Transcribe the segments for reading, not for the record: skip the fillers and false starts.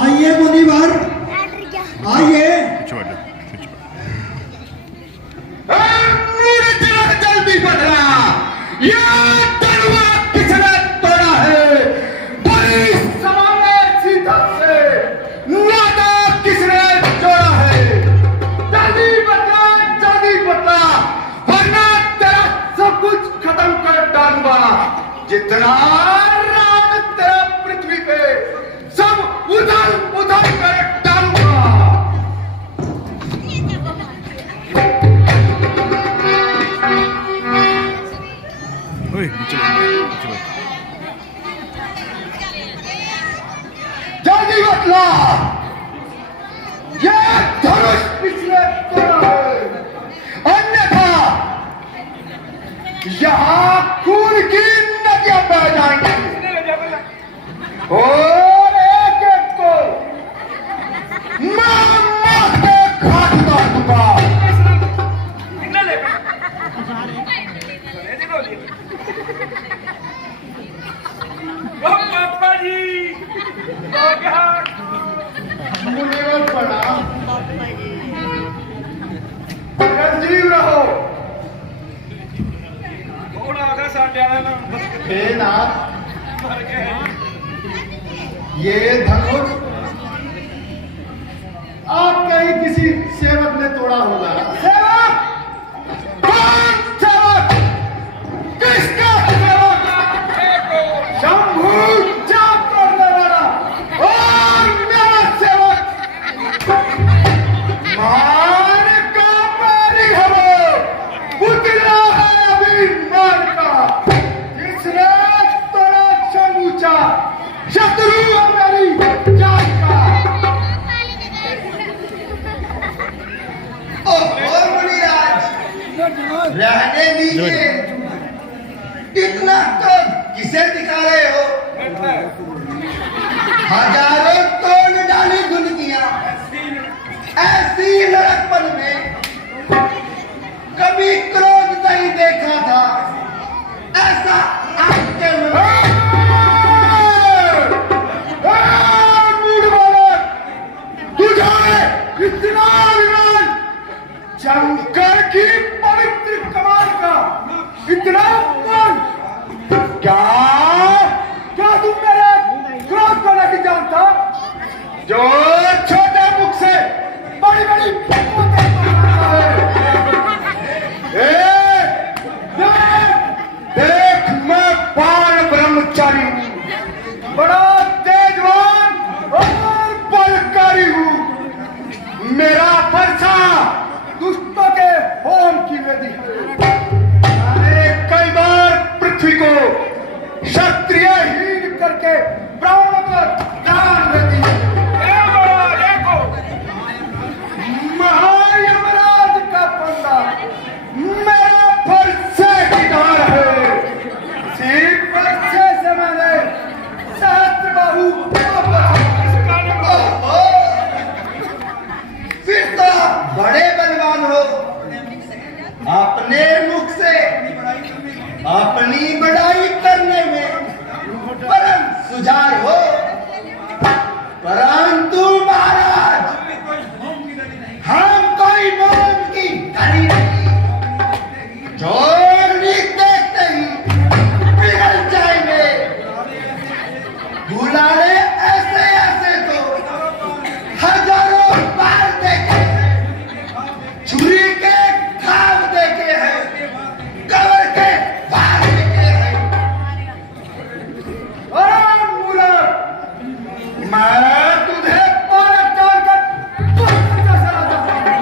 आइए मुनिवर, आइए। जल्दी बदला, ये तलवार किसने तोड़ा है? बड़ी समाने सीता से नाता किसने जोड़ा है? जल्दी बदला, वरना तेरा सब कुछ खत्म कर डालूंगा। जितना राज तेरा पृथ्वी पे सब उधर कर डालूंगा। जल्दी बदला, ये धनुष पिछले तोड़ा है, अन्यथा यहाँ खून की नदियां बह जाएंगी और एक एक को मैं मार के घाट उतार दूंगा। पापा जी मुनिवर प्रणाम। चिरंजीव रहो। थोड़ा आगे साथ आना ना हे नाथ, ये धनुष आपके ही किसी सेवक ने तोड़ा होगा। सेवक? कौन सेवक? किसका सेवक? शंभू जाप करने वाला और मेरा सेवक मान का पैरी है वो, उतरा है अभी मान का। जिसने तोड़ा शंभूचा शत्रु है मेरी जान का। ओहो मुनिराज, रहने दीजिए। इतना तो किसे दिखा रहे हो? हजारों तोड़ डाली दुनिया ऐसी लड़कपन में कभी क्रोध नहीं देखा था। ऐसा आपके मूड बालक, तुझे इतना अभिमान शंकर की पवित्र कमाल का, इतना अपमान। क्या तुम मेरे क्रोध को नहीं जानता? जो छोटे मुख से बड़ी बड़ी बातें करता है। देख मैं बाण ब्रह्मचारी हूँ, बड़ा तेजवान और बलकारी हूँ। मेरा वर्षा दुष्टों के होम की वेदी है। मैंने कई बार पृथ्वी को क्षत्रियहीन करके ब्राह्मणों को दान दे दी। महायमराज का पंडा मेरे वर्षे की धार है। सिर्फ वर्षे से मैंने सहस्त्रबाहु फिर तो आप बड़े बलवान हो। अपने मुख से अपनी बड़ाई करने में परम सुजान हो, परंतु महाराज हम कोई मौत की घड़ी नहीं, जोर देखते ही पिघल जाएंगे। गुलाले ऐसे ऐसे तो हजारों बार देखे हैं, छुरी के घाव देखे हैं, कवर के वार देखे हैं। अरे मूर्ख, मैं तुझे पालक डालकर चला जाता हूँ।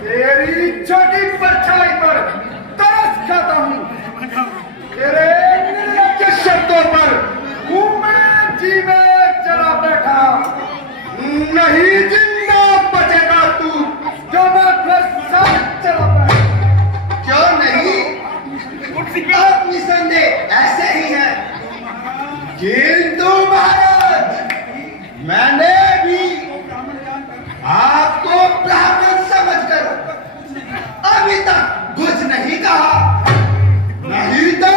तेरी छोटी परछाई पर तरस खाता हूँ। तेरे निर्लज्ज शब्दों पर हूँ मैं जीवे चला बैठा। नहीं जिंदा बचेगा तू, जो मैं फिर साथ चला बैठा। क्यों नहीं? आप निसंदेह ऐसे ही हैं। किंतु महाराज, मैंने भी आपको ब्राह्मण समझकर अभी तक कुछ नहीं कहा, नहीं तो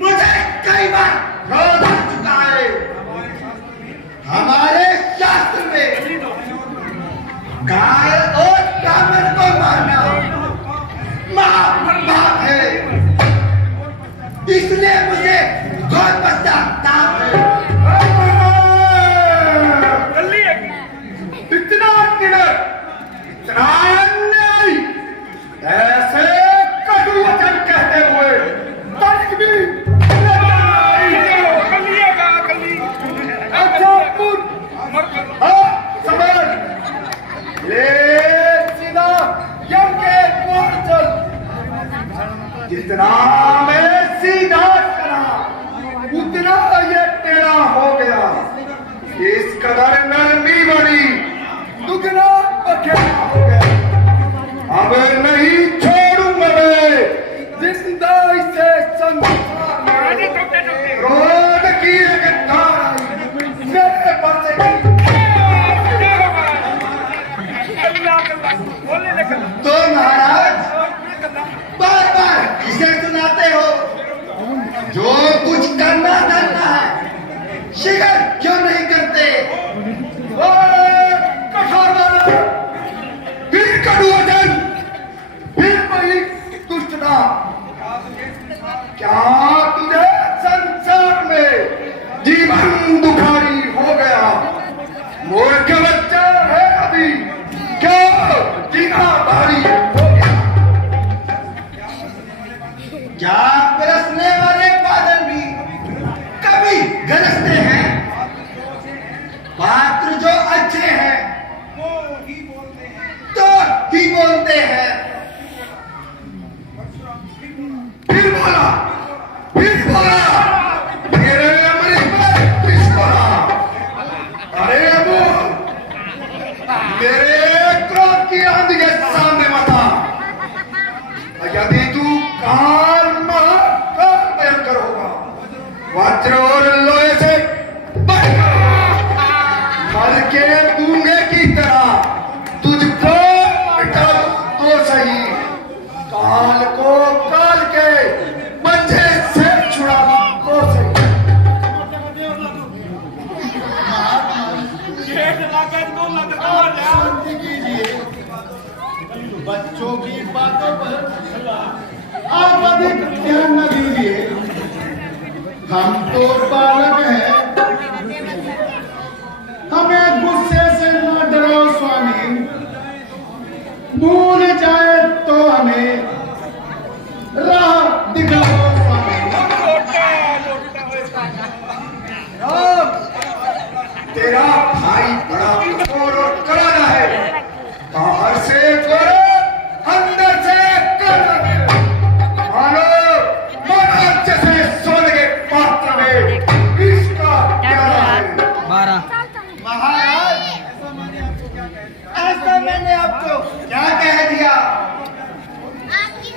मुझे कई बार क्रोध आ चुका जीवन दुखारी हो गया। मूर्ख बच्चा है अभी, क्यों जीना भारी हो गया। क्या बरसने वाले बादल भी कभी गरजते हैं? पात्र जो अच्छे हैं तो ही बोलते हैं। फिर बोला, मेरे अमृत में विष बोला। अरे अबू, मेरे क्रोध की आंधी के सामने मत आ। यदि तू काल भयंकर होगा, वज्र और लोहे से बढ़कर मर के गूंगे की तरह तुझको मिटा तो सही, काल को काल के पंजे से छुड़ा तो सही। शांति कीजिए, बच्चों की बातों पर आप अधिक ध्यान न दीजिए। हम तो बालक हैं, हमें गुस्से से न डराओ स्वामी। भूल जाए तो हमें राह दिखाओ स्वामी। तेरा भाई बड़ा कठोर और करारा है, बाहर से करो, अंदर से करो। मानो जैसे सोने के पात्र में इसका प्याला है। महाराज, ऐसा मैंने आपको क्या कह दिया?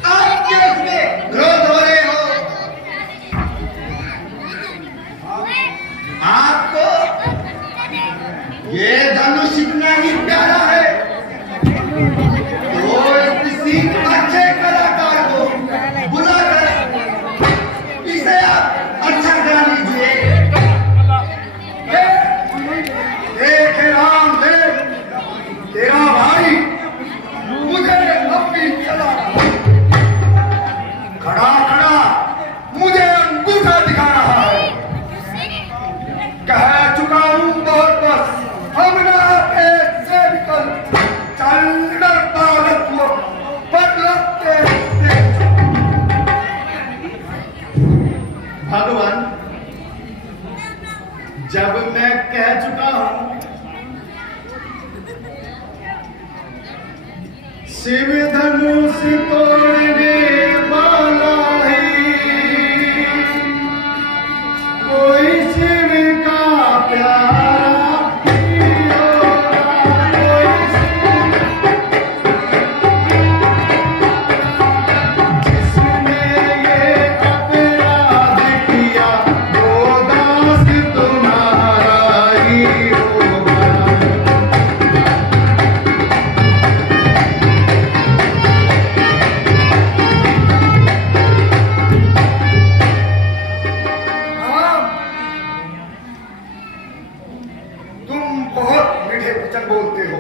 आप क्यों इसमें क्रोध हो रहे हो? आपको ये धनुष इतना ही प्यारा है तो किसी अच्छे कलाकार को बुलाकर इसे आप अच्छा करा लीजिए। देख राम देव, तेरा भाई मुझे अपनी चला खड़ा खड़ा मुझे अंगूठा दिखा रहा है। कह चुका हूं बहुत बस, हम ना से निकल चल बालक पर लगते भगवान, जब मैं कह चुका हूं शिव धनुष तोड़ने वाला ही कोई शिव का प्यारा ही होगा। कोई जिसने ये अपराध किया वो दास तुम्हारा ही होगा। तुम बहुत मीठे वचन बोलते हो,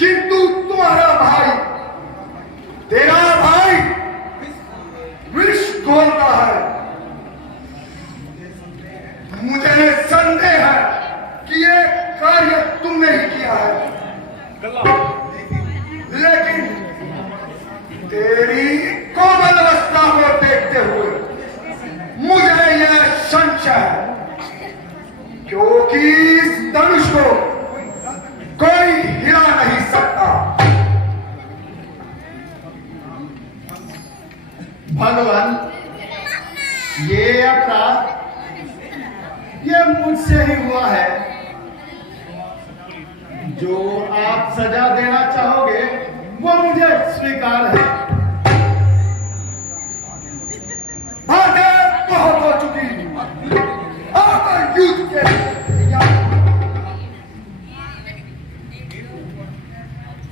किंतु तुम्हारा भाई, तेरा भाई विष घोलता है। मुझे संदेह है कि ये कार्य तुमने ही किया है, लेकिन तेरी कोमल अवस्था को देखते हुए मुझे यह संशय है, क्योंकि इस धनुष को कोई हिला नहीं सकता। भगवान, ये अपराध ये मुझसे ही हुआ है। जो आप सजा देना चाहोगे वो मुझे स्वीकार है। बातें बहुत हो चुकी, अब युद्ध के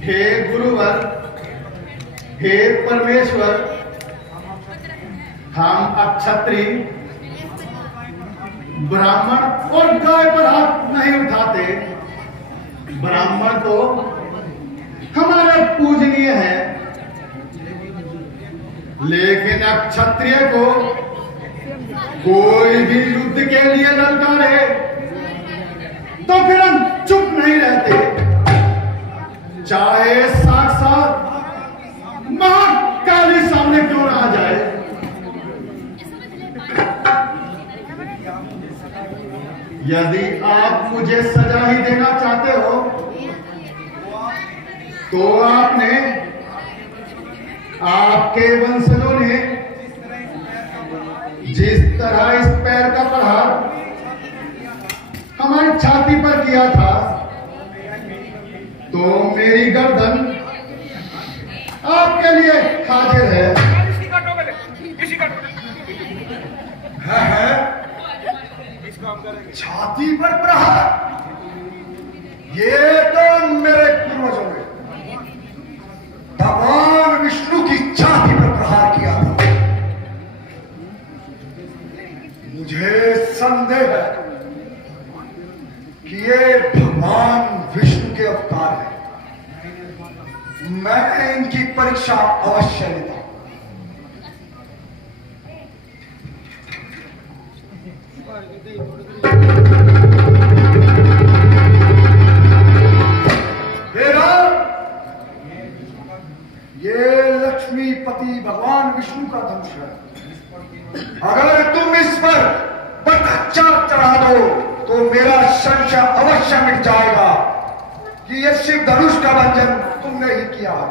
हे गुरुवर, हे परमेश्वर, हम अक्षत्री ब्राह्मण और गाय पर हाथ नहीं उठाते। ब्राह्मण तो हमारे पूजनीय है, लेकिन क्षत्रिय को कोई भी युद्ध के के लिए ललकारे तो फिर हम चुप नहीं रहते, चाहे साक्षात महाकाली सामने क्यों ना आ जाए। यदि आप मुझे सजा ही देना चाहते हो तो आपके वंशजों ने जिस तरह इस पैर का प्रहार हमारी छाती पर किया था, तो मेरी गर्दन आपके लिए हाजिर है। छाती पर प्रहार, ये तो मेरे पूर्वजों ने भगवान विष्णु की छाती पर प्रहार किया था। मुझे संदेह है कि ये भगवान विष्णु के अवतार है। मैं इनकी परीक्षा अवश्य लेता हूं। ये लक्ष्मीपति भगवान विष्णु का धनुष है। अगर तुम इस पर पतच्चा चढ़ा दो तो मेरा संशय अवश्य मिट जाएगा कि यह शिव धनुष का भंजन तुमने ही किया है।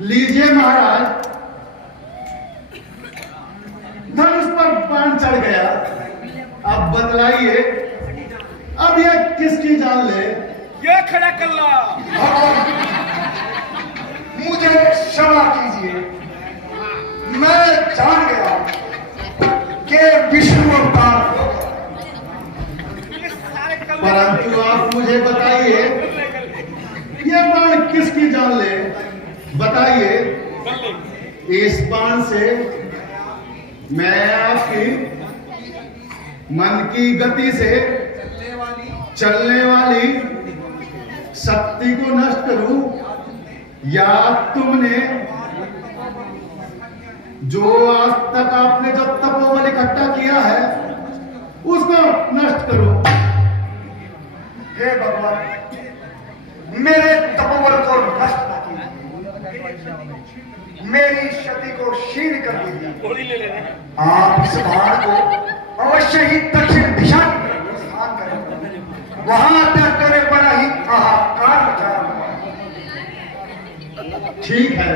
लीजिए महाराज, धनुष पर बाण चढ़ गया। अब बतलाइए, अब ये किसकी जान ले? ये खड़ा कल्ला। मुझे क्षमा कीजिए, मैं जान गया कि विष्णु अवतार होगा। परंतु आप मुझे बताइए, ये बाण किसकी जान ले? बताइए। इस बाण से मैं आपकी मन की गति से चलने वाली शक्ति को नष्ट करूं, या तुमने जो आज तक आपने जो तपोबल इकट्ठा किया है उसको नष्ट करूं? हे भगवान, मेरे तपोबल को नष्ट न कीजिए, मेरी शक्ति को क्षीण कर दीजिए। आप इस बाण को अवश्य ही दक्षिण दिशा की तरफ प्रस्थान करें, वहां तक तेरे बड़ा ही हाहाकार मचाया। ठीक है,